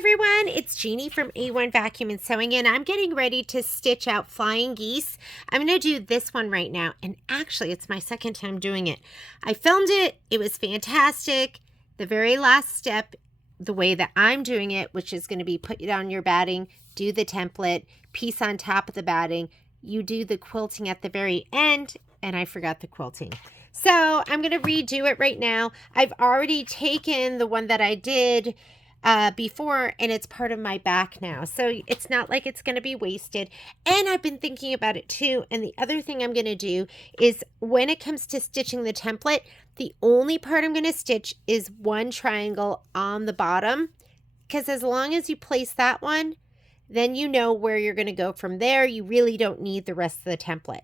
Everyone, it's Jeannie from A1 Vacuum and Sewing, and I'm getting ready to stitch out Flying Geese. I'm going to do this one right now, and actually it's my second time doing it. I filmed it. It was fantastic. The very last step, the way that I'm doing it, which is going to be put down your batting, do the template, piece on top of the batting, you do the quilting at the very end, and I forgot the quilting. So I'm going to redo it right now. I've already taken the one that I did before, and it's part of my back now, so it's not like it's going to be wasted. And I've been thinking about it too, and the other thing I'm going to do is when it comes to stitching the template, the only part I'm going to stitch is one triangle on the bottom, because as long as you place that one, then you know where you're going to go from there. You really don't need the rest of the template,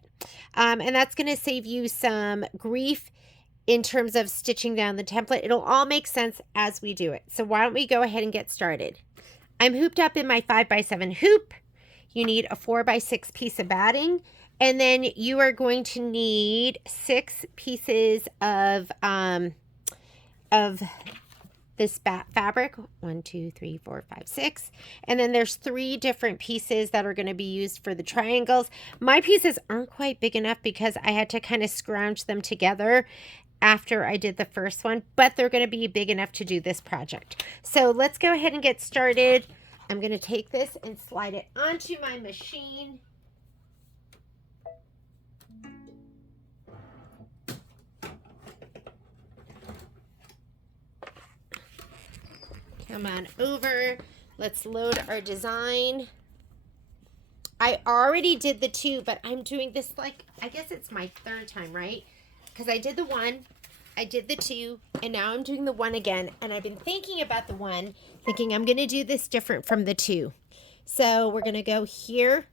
and that's going to save you some grief in terms of stitching down the template. It'll all make sense as we do it. So why don't we go ahead and get started. I'm hooped up in my 5x7 hoop. You need a 4x6 piece of batting, and then you are going to need 6 pieces of this fabric. 1, 2, 3, 4, 5, 6. And then there's 3 different pieces that are going to be used for the triangles. My pieces aren't quite big enough because I had to kind of scrounge them together after I did the first one, but they're going to be big enough to do this project. So let's go ahead and get started. I'm going to take this and slide it onto my machine. Come on over. Let's load our design. I already did the 2, but I'm doing this like, I guess it's my 3rd time, right? Because I did the 1, I did the 2, and now I'm doing the 1 again. And I've been thinking about the 1, thinking I'm going to do this different from the 2. So we're going to go here.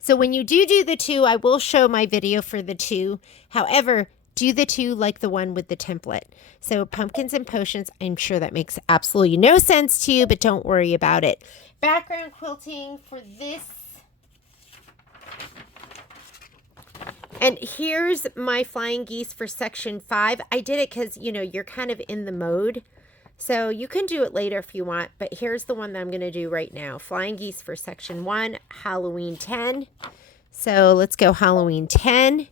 So when you do the 2, I will show my video for the 2. However, do the 2 like the one with the template. So pumpkins and potions, I'm sure that makes absolutely no sense to you, but don't worry about it. Background quilting for this. And here's my Flying Geese for section 5. I did it because, you know, you're kind of in the mode. So you can do it later if you want. But here's the one that I'm going to do right now. Flying Geese for section 1, Halloween 10. So let's go Halloween 10.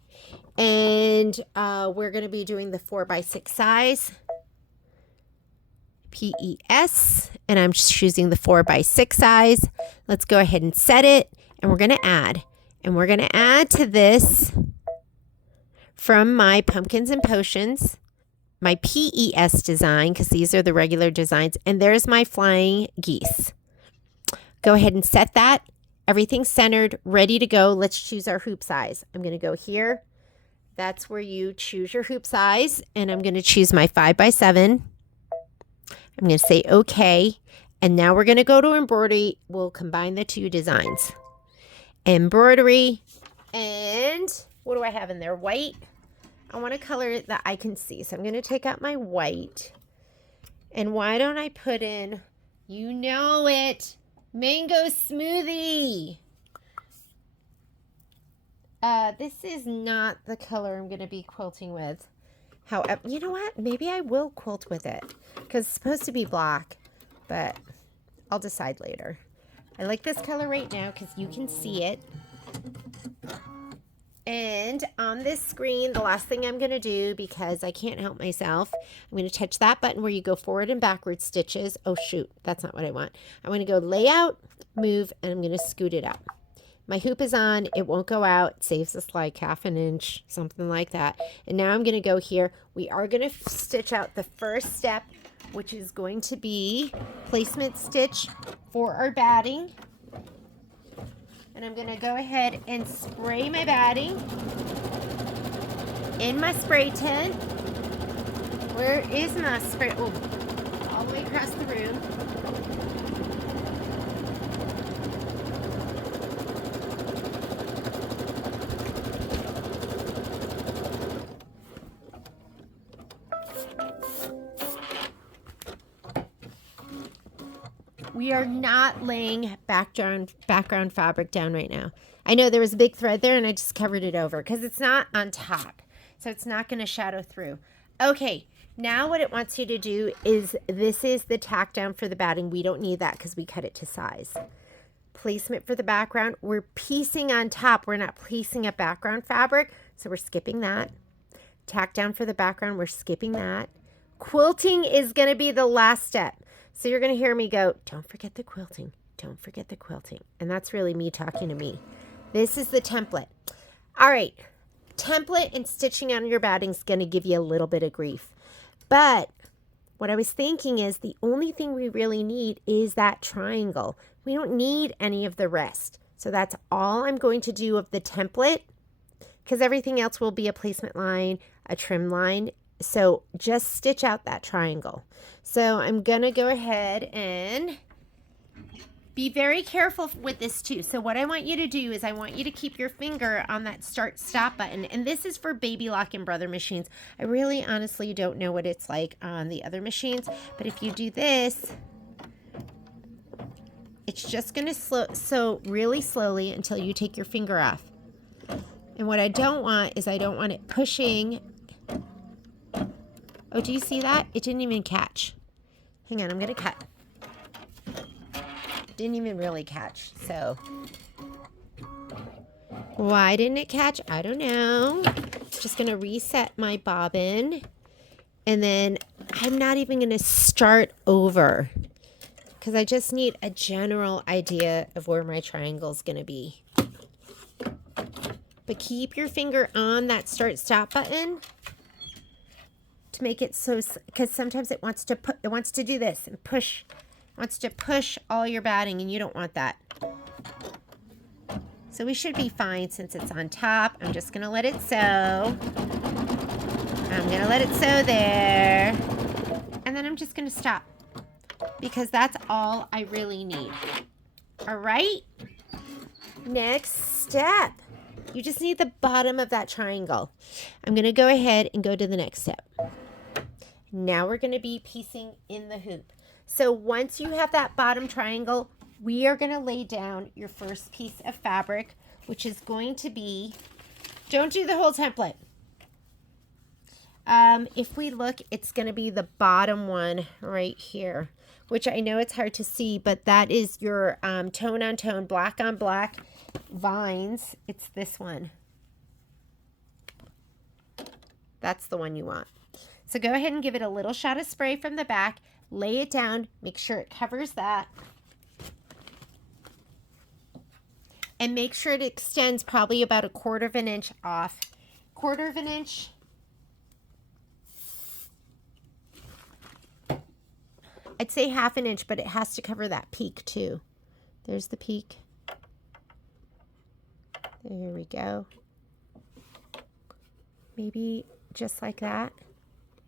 And we're going to be doing the 4x6 size. PES. And I'm choosing the 4x6 size. Let's go ahead and set it. And we're going to add. And we're going to add to this from my Pumpkins and Potions, my PES design, because these are the regular designs, and there's my Flying Geese. Go ahead and set that. Everything's centered, ready to go. Let's choose our hoop size. I'm going to go here. That's where you choose your hoop size, and I'm going to choose my 5x7. I'm going to say OK, and now we're going to go to embroidery. We'll combine the 2 designs. Embroidery, and what do I have in there? White. I want a color that I can see, so I'm going to take out my white. And why don't I put in, you know it, mango smoothie. This is not the color I'm going to be quilting with. However, you know what? Maybe I will quilt with it because it's supposed to be black, but I'll decide later. I like this color right now because you can see it. And on this screen, the last thing I'm going to do, because I can't help myself, I'm going to touch that button where you go forward and backward stitches. Oh, shoot. That's not what I want. I'm going to go layout, move, and I'm going to scoot it up. My hoop is on. It won't go out. It saves us like half an inch, something like that. And now I'm going to go here. We are going to stitch out the first step, which is going to be placement stitch for our batting. And I'm going to go ahead and spray my batting in my spray tin. Where is my spray? Oh, all the way across the room. We are not laying background fabric down right now. I know there was a big thread there and I just covered it over because it's not on top. So it's not going to shadow through. Okay, Now what it wants you to do is, this is the tack down for the batting. We don't need that because we cut it to size. Placement for the background. We're piecing on top. We're not placing a background fabric, so we're skipping that. Tack down for the background. We're skipping that. Quilting is going to be the last step. So you're going to hear me go, don't forget the quilting. Don't forget the quilting. And that's really me talking to me. This is the template. All right. Template and stitching on your batting is going to give you a little bit of grief. But what I was thinking is the only thing we really need is that triangle. We don't need any of the rest. So that's all I'm going to do of the template, because everything else will be a placement line, a trim line. So just stitch out that triangle. So I'm going to go ahead and be very careful with this too. So what I want you to do is I want you to keep your finger on that start stop button. And this is for Baby Lock and Brother machines. I really honestly don't know what it's like on the other machines. But if you do this, it's just going to sew really slowly until you take your finger off. And what I don't want is I don't want it pushing. Oh, do you see that? It didn't even catch. Hang on, I'm going to cut. Didn't even really catch. So why didn't it catch? I don't know. Just going to reset my bobbin. And then I'm not even going to start over, because I just need a general idea of where my triangle is going to be. But keep your finger on that start stop button to make it so, because sometimes it wants to do this and push. It wants to push all your batting, and you don't want that. So we should be fine since it's on top. I'm just going to let it sew. I'm going to let it sew there. And then I'm just going to stop, because that's all I really need. All right? Next step. You just need the bottom of that triangle. I'm going to go ahead and go to the next step. Now we're going to be piecing in the hoop. So once you have that bottom triangle, we are going to lay down your first piece of fabric, which is going to be, don't do the whole template. If we look, it's going to be the bottom one right here, which I know it's hard to see, but that is your tone on tone, black on black vines. It's this one. That's the one you want. So go ahead and give it a little shot of spray from the back, lay it down, make sure it covers that, and make sure it extends probably about 1/4 of an inch off. 1/4 of an inch. I'd say 1/2 an inch, but it has to cover that peak too. There's the peak. There we go. Maybe just like that.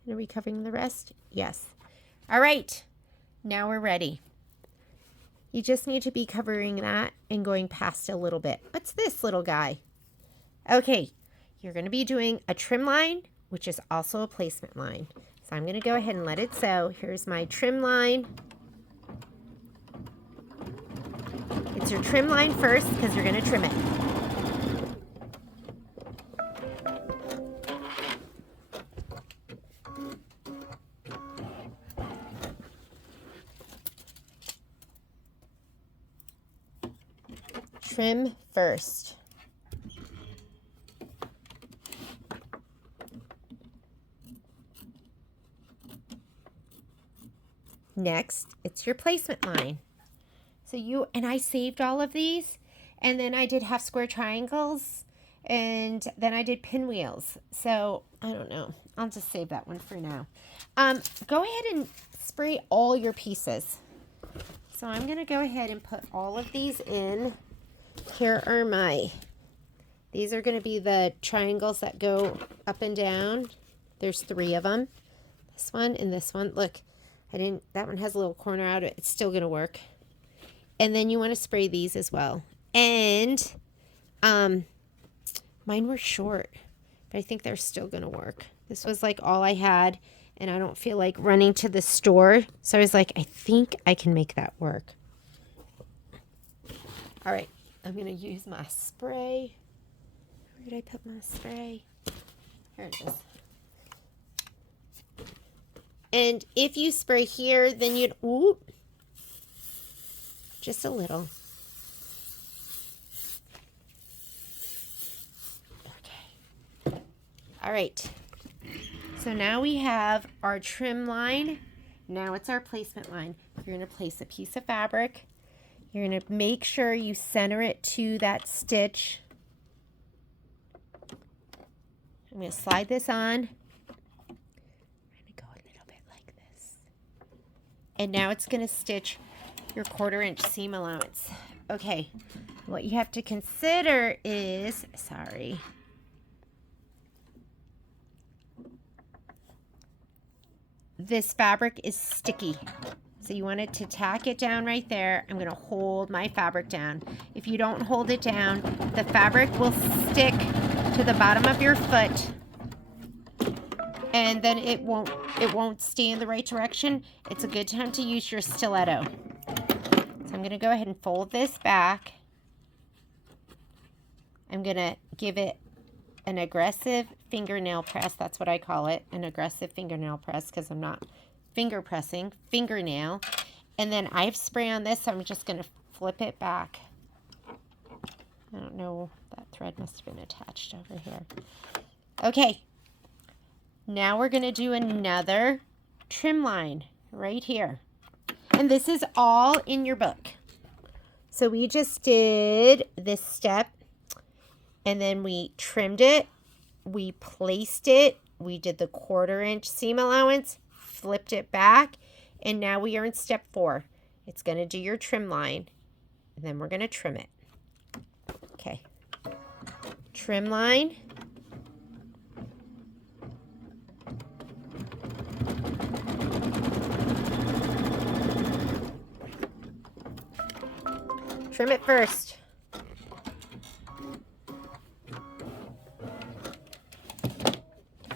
Are we covering the rest? Yes. All right. Now we're ready. You just need to be covering that and going past a little bit. What's this little guy? Okay. You're going to be doing a trim line, which is also a placement line. So I'm going to go ahead and let it sew. Here's my trim line. It's your trim line first because you're going to trim it. Trim first. Next, it's your placement line. So I saved all of these, and then I did half square triangles, and then I did pinwheels. So I don't know. I'll just save that one for now. Go ahead and spray all your pieces. So I'm going to go ahead and put all of these in. Here are these are going to be the triangles that go up and down. There's 3 of them. This one and this one. Look, that one has a little corner out. It's still going to work. And then you want to spray these as well. And mine were short, but I think they're still going to work. This was like all I had, and I don't feel like running to the store. So I was like, I think I can make that work. All right. I'm going to use my spray. Where did I put my spray? Here it is. And if you spray here, then you'd, whoop, just a little. Okay. All right. So now we have our trim line. Now it's our placement line. You're going to place a piece of fabric. You're going to make sure you center it to that stitch. I'm going to slide this on. And now it's going to stitch your 1/4 inch seam allowance. Okay, what you have to consider is, this fabric is sticky. So you want it to tack it down right there. I'm going to hold my fabric down. If you don't hold it down, the fabric will stick to the bottom of your foot. And then it won't stay in the right direction. It's a good time to use your stiletto. So I'm going to go ahead and fold this back. I'm going to give it an aggressive fingernail press. That's what I call it, an aggressive fingernail press, because I'm not finger pressing, fingernail. And then I have spray on this, so I'm just going to flip it back. I don't know, that thread must have been attached over here. Okay. Now we're going to do another trim line right here. And this is all in your book. So we just did this step, and then we trimmed it, we placed it, we did the 1/4 inch seam allowance, flipped it back, and now we are in step 4. It's going to do your trim line, and then we're going to trim it. Okay. Trim line. Trim it first.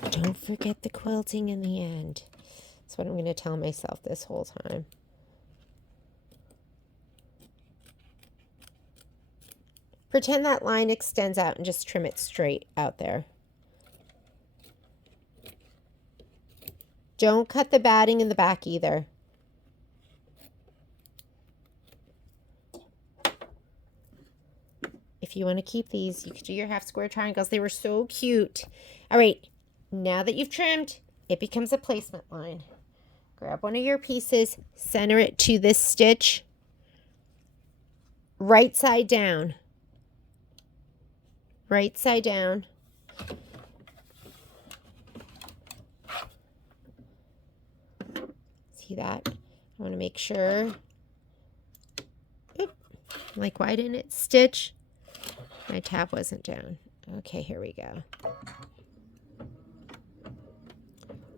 Don't forget the quilting in the end. That's what I'm going to tell myself this whole time. Pretend that line extends out and just trim it straight out there. Don't cut the batting in the back either. If you want to keep these, you could do your half square triangles. They were so cute. All right, now that you've trimmed, it becomes a placement line. Grab one of your pieces, center it to this stitch, right side down. Right side down. See that? I want to make sure. Oop. Like, why didn't it stitch? My tab wasn't down. Okay, here we go.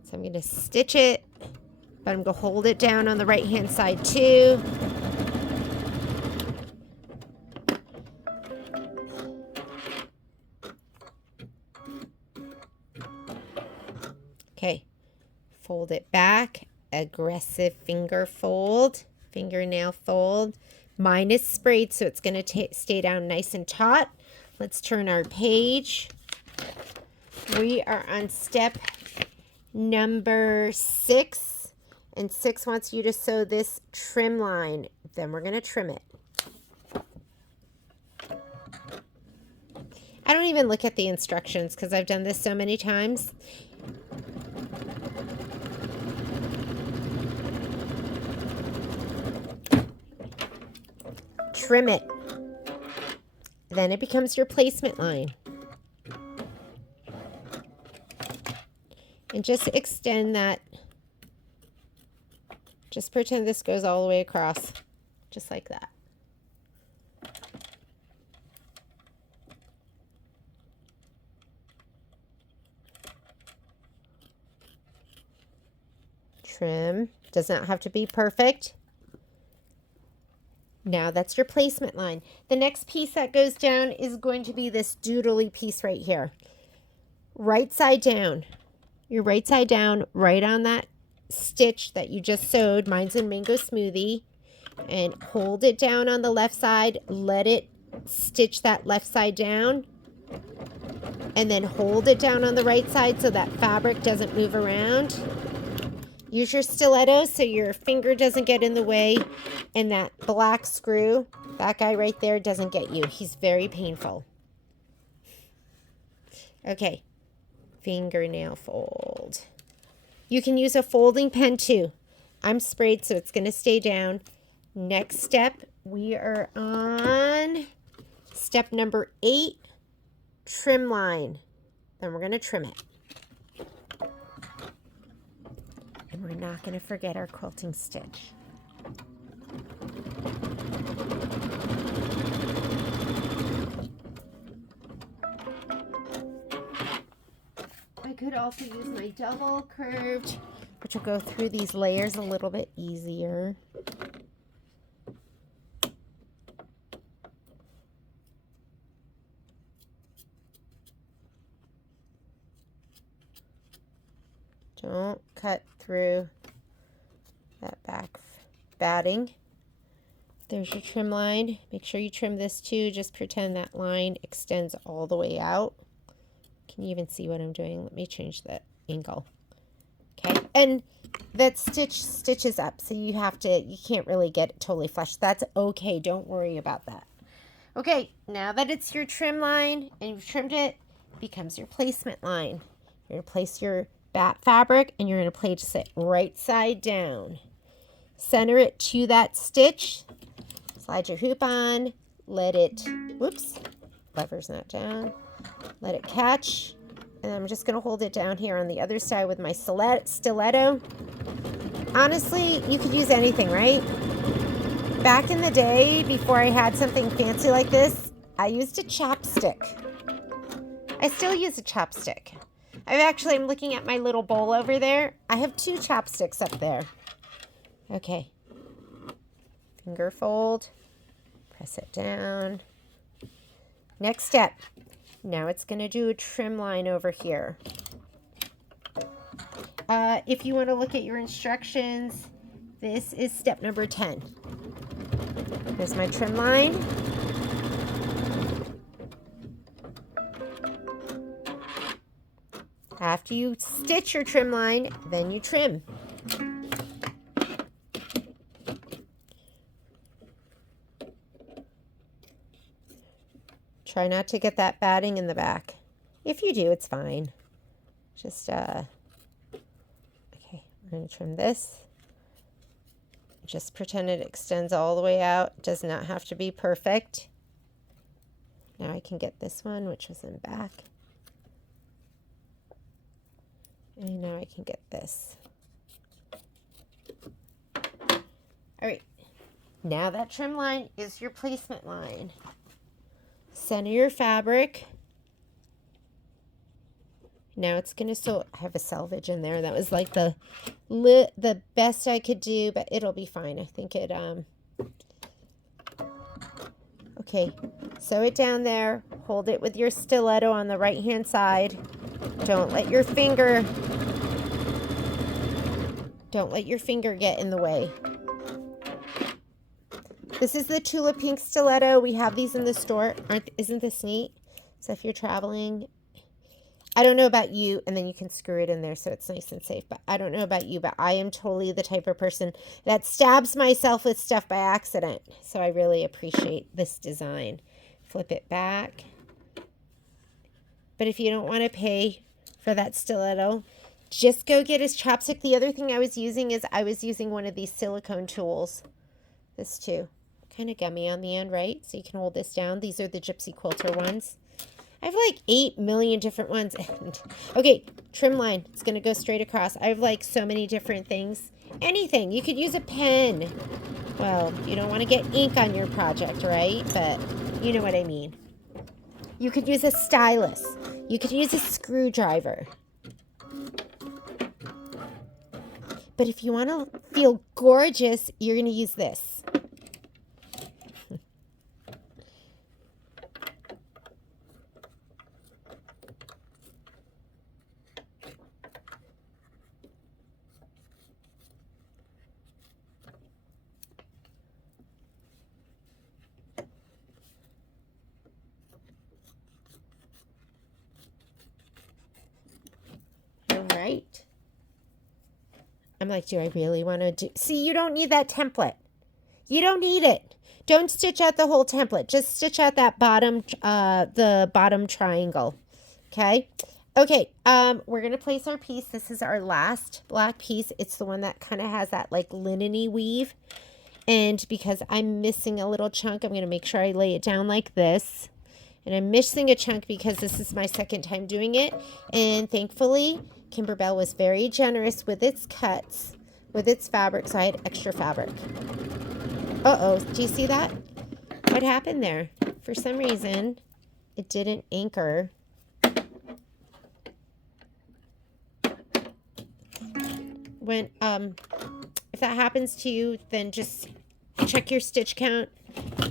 So I'm going to stitch it, but I'm going to hold it down on the right-hand side too. Okay, fold it back, aggressive finger fold, fingernail fold. Mine is sprayed, so it's going to stay down nice and taut. Let's turn our page. We are on step number 6, and 6 wants you to sew this trim line. Then we're going to trim it. I don't even look at the instructions because I've done this so many times. Trim it. Then it becomes your placement line. And just extend that. Just pretend this goes all the way across. Just like that. Trim. Does not have to be perfect. Now that's your placement line. The next piece that goes down is going to be this doodly piece right here. Right side down. You're right side down, right on that stitch that you just sewed. Mine's in Mango Smoothie. And hold it down on the left side. Let it stitch that left side down. And then hold it down on the right side so that fabric doesn't move around. Use your stiletto so your finger doesn't get in the way, and that black screw, that guy right there, doesn't get you. He's very painful. Okay, fingernail fold. You can use a folding pen too. I'm sprayed, so it's going to stay down. Next step, we are on step number 8, trim line. Then we're going to trim it. And we're not going to forget our quilting stitch. I could also use my double curved, which will go through these layers a little bit easier. Don't cut through that back batting. There's your trim line. Make sure you trim this too. Just pretend that line extends all the way out. Can you even see what I'm doing? Let me change the angle. Okay, and that stitches up, so you can't really get it totally flush. That's okay. Don't worry about that. Okay, now that it's your trim line and you've trimmed it, it becomes your placement line. You're going to place your bat fabric and you're going to place it right side down. Center it to that stitch. Slide your hoop on. Let it, whoops, lever's not down. Let it catch. And I'm just going to hold it down here on the other side with my stiletto. Honestly, you could use anything, right? Back in the day, before I had something fancy like this, I used a chopstick. I still use a chopstick. I'm looking at my little bowl over there. I have 2 chopsticks up there. Okay. Finger fold. Press it down. Next step. Now it's going to do a trim line over here. If you want to look at your instructions, this is step number 10. There's my trim line. After you stitch your trim line, then you trim. Try not to get that batting in the back. If you do, it's fine. Just, okay, I'm going to trim this. Just pretend it extends all the way out. It does not have to be perfect. Now I can get this one, which was in back. And now I can get this. All right. Now that trim line is your placement line. Center your fabric. Now it's going to sew. I have a selvage in there. That was like the best I could do, but it'll be fine. I think it, okay. Sew it down there. Hold it with your stiletto on the right-hand side. Don't let your finger get in the way. This is the Tulip Pink stiletto. We have these in the store. Isn't this neat? So if you're traveling, I don't know about you, and then you can screw it in there so it's nice and safe. But I don't know about you, but I am totally the type of person that stabs myself with stuff by accident. So I really appreciate this design. Flip it back. But if you don't want to pay for that stiletto, just go get his chopstick. The other thing I was using is one of these silicone tools. This too. Kind of gummy on the end, right? So you can hold this down. These are the Gypsy Quilter ones. I have like 8 million different ones. Okay, trim line. It's going to go straight across. I have like so many different things. Anything. You could use a pen. Well, you don't want to get ink on your project, right? But you know what I mean. You could use a stylus. You could use a screwdriver. But if you want to feel gorgeous, you're going to use this. All right. I'm I'm like, do I really want to do? See, you don't need that template. You don't need it. Don't stitch out the whole template. Just stitch out that bottom, the bottom triangle. Okay. Okay. We're going to place our piece. This is our last black piece. It's the one that kind of has that like linen-y weave. And because I'm missing a little chunk, I'm going to make sure I lay it down like this. And I'm missing a chunk because this is my second time doing it. And thankfully, Kimberbell was very generous with its cuts, with its fabric, so I had extra fabric. Uh-oh, do you see that? What happened there? For some reason, it didn't anchor. When, if that happens to you, then just check your stitch count.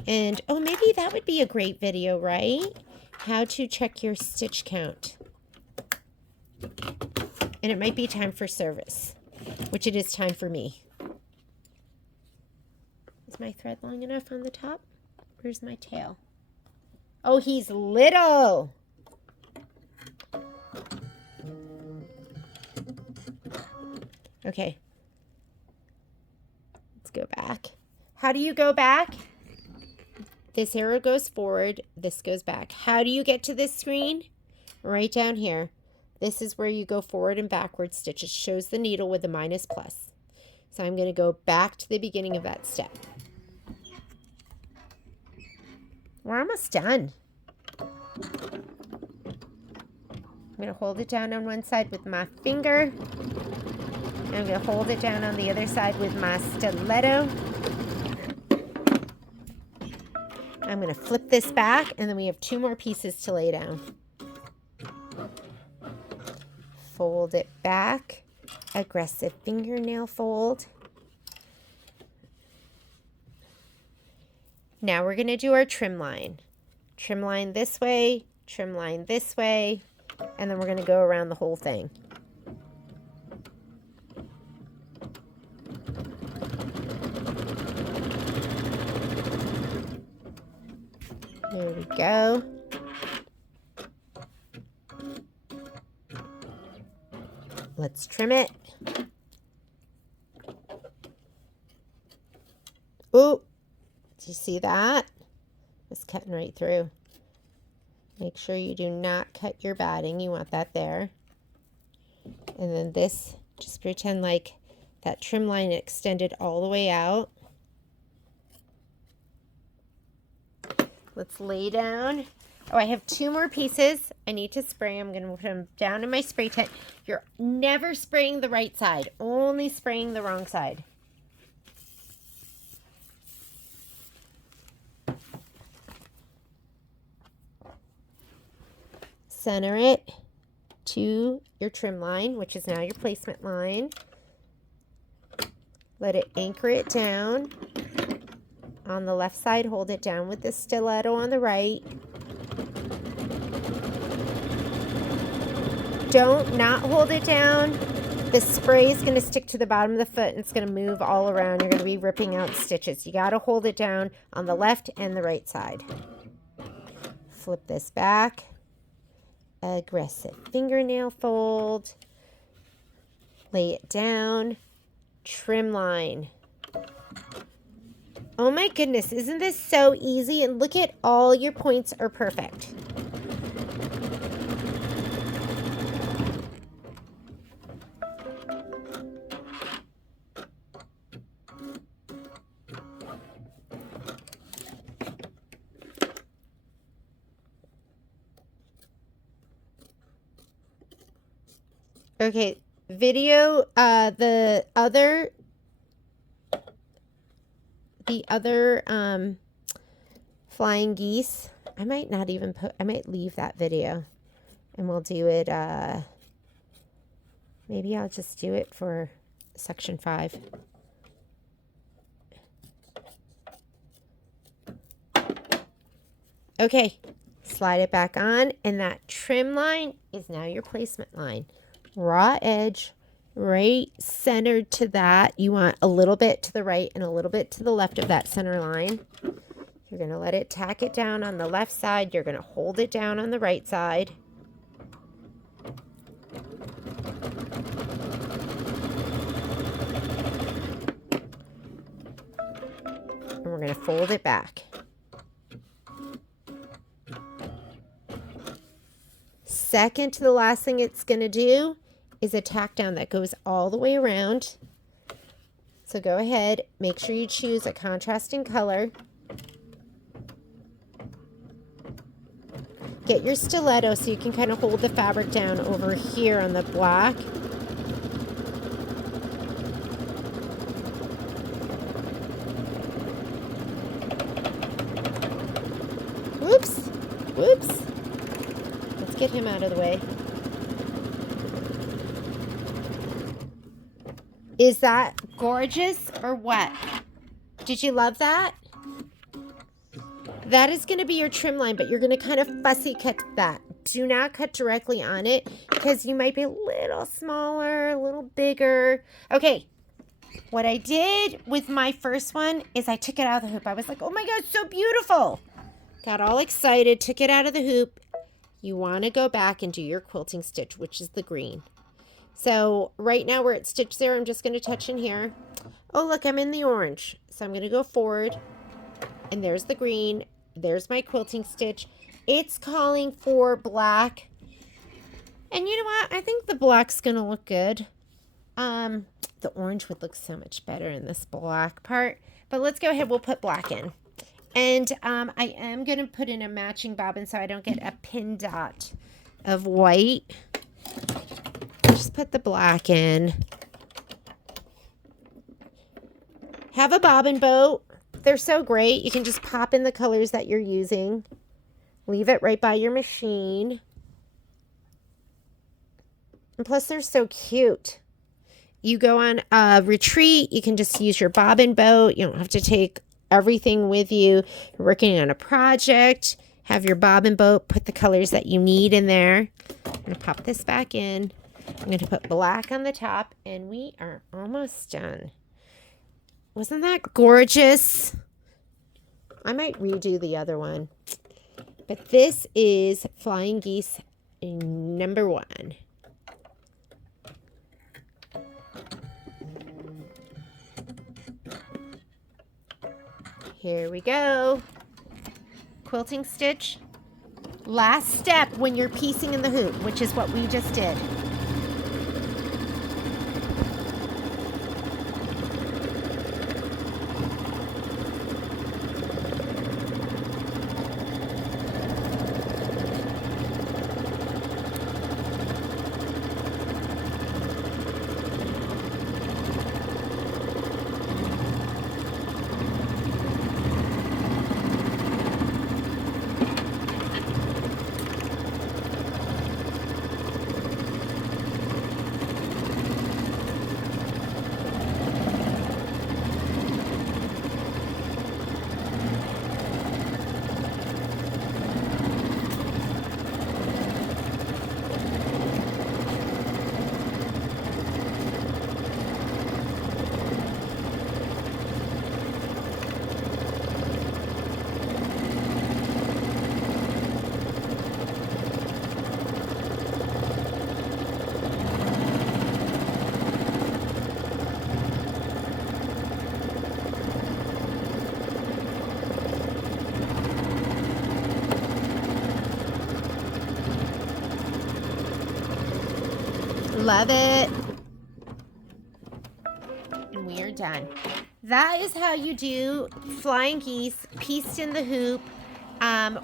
And, oh, maybe that would be a great video, right? How to check your stitch count. And it might be time for service, which it is time for me. Is my thread long enough on the top? Where's my tail? Oh, he's little. Okay. Let's go back. How do you go back? This arrow goes forward. This goes back. How do you get to this screen? Right down here. This is where you go forward and backward stitch. It shows the needle with the minus plus. So I'm going to go back to the beginning of that step. We're almost done. I'm going to hold it down on one side with my finger. And I'm going to hold it down on the other side with my stiletto. I'm going to flip this back, and then we have 2 more pieces to lay down. Fold it back, aggressive fingernail fold. Now we're going to do our trim line. Trim line this way, trim line this way, and then we're going to go around the whole thing. There we go. Let's trim it. Oh, do you see that? It's cutting right through. Make sure you do not cut your batting. You want that there. And then this, just pretend like that trim line extended all the way out. Let's lay down. Oh, I have 2 more pieces. I need to spray. I'm going to put them down in my spray tent. You're never spraying the right side, only spraying the wrong side. Center it to your trim line, which is now your placement line. Let it anchor it down. On the left side, hold it down with the stiletto on the right. Don't not hold it down. The spray is going to stick to the bottom of the foot and it's going to move all around. You're going to be ripping out stitches. You got to hold it down on the left and the right side. Flip this back. Aggressive fingernail fold. Lay it down. Trim line. Oh my goodness, isn't this so easy? And look at all your points are perfect. Okay, video, the other flying geese, I might not even I might leave that video and we'll do it, maybe I'll just do it for section 5. Okay, slide it back on, and that trim line is now your placement line. Raw edge, right centered to that. You want a little bit to the right and a little bit to the left of that center line. You're going to let it tack it down on the left side. You're going to hold it down on the right side. we're going to fold it back. Second to the last thing it's going to do is a tack down that goes all the way around. So go ahead, make sure you choose a contrasting color. Get your stiletto so you can kind of hold the fabric down over here on the black. Whoops, whoops. Let's get him out of the way. Is that gorgeous or what? Did you love that? That is going to be your trim line, but you're going to kind of fussy cut that. Do not cut directly on it because you might be a little smaller, a little bigger. Okay, what I did with my first one is I took it out of the hoop. I was like, oh my God, so beautiful. Got all excited, took it out of the hoop. You want to go back and do your quilting stitch, which is the green. So right now we're at stitch 0. I'm just going to touch in here. Oh, look, I'm in the orange. So I'm going to go forward, and there's the green. There's my quilting stitch. It's calling for black. And you know what? I think the black's going to look good. The orange would look so much better in this black part. But let's go ahead. We'll put black in. And I am going to put in a matching bobbin so I don't get a pin dot of white. Just put the black in. Have a bobbin boat. They're so great. You can just pop in the colors that you're using. Leave it right by your machine. And plus, they're so cute. You go on a retreat, you can just use your bobbin boat. You don't have to take everything with you. You're working on a project. Have your bobbin boat. Put the colors that you need in there. I'm going to pop this back in. I'm going to put black on the top. And we are almost done. Wasn't that gorgeous? I might redo the other one. But this is Flying Geese number 1. Here we go. Quilting stitch. Last step when you're piecing in the hoop, which is what we just did. Love it. And we are done. That is how you do Flying Geese pieced in the hoop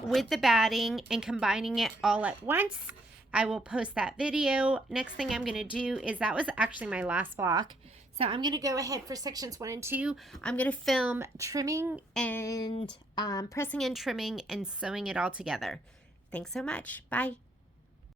with the batting and combining it all at once. I will post that video. Next thing I'm going to do is, that was actually my last block. So I'm going to go ahead for sections 1 and 2. I'm going to film trimming and pressing and trimming and sewing it all together. Thanks so much. Bye.